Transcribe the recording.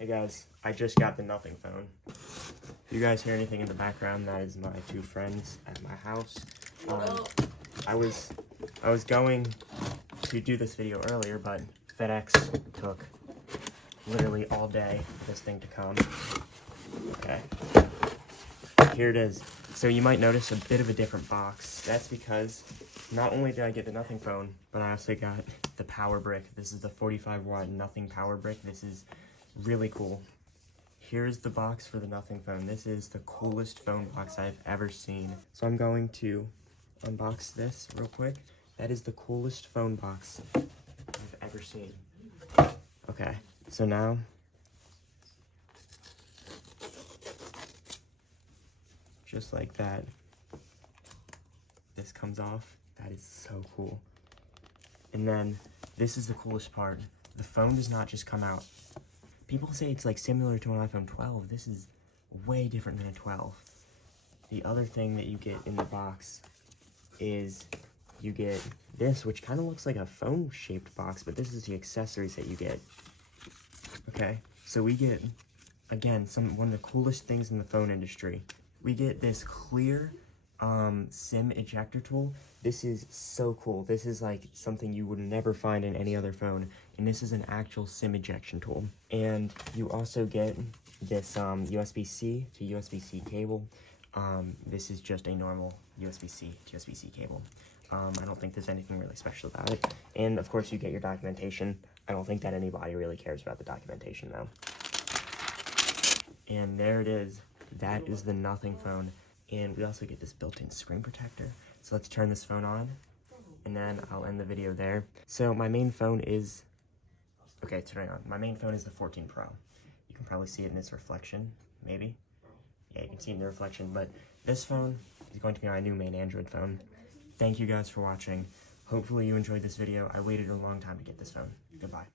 Hey guys, I just got the Nothing phone. If you guys hear anything in the background, that is my two friends at my house. I was going to do this video earlier, but FedEx took literally all day for this thing to come. Okay, here it is. So you might notice a bit of a different box. That's because not only did I get the Nothing phone, but I also got the power brick. This is the 45-watt Nothing power brick. This is really cool. Here's the box for the Nothing phone. This is the coolest phone box I've ever seen. So I'm going to unbox this real quick. That is the coolest phone box I've ever seen. Okay, so now just like that, this comes off. That is so cool. And then this is the coolest part. The phone does not just come out. People say it's like similar to an iPhone 12. This is way different than a 12. The other thing that you get in the box is you get this, which kind of looks like a phone-shaped box, but this is the accessories that you get. Okay, so we get, again, one of the coolest things in the phone industry. We get this clear SIM ejector tool. This is so cool. This is like something you would never find in any other phone, and this is an actual SIM ejection tool. And you also get this USB-C to USB-C cable. This is just a normal USB-C to USB-C cable. I don't think there's anything really special about it. And of course you get your documentation. I don't think that anybody really cares about the documentation though. And there it is. That is the Nothing phone. And we also get this built-in screen protector. So let's turn this phone on, and then I'll end the video there. So my main phone is, okay, turning on. My main phone is the 14 Pro. You can probably see it in its reflection, maybe. Yeah, you can see it in the reflection, but this phone is going to be my new main Android phone. Thank you guys for watching. Hopefully you enjoyed this video. I waited a long time to get this phone. Goodbye.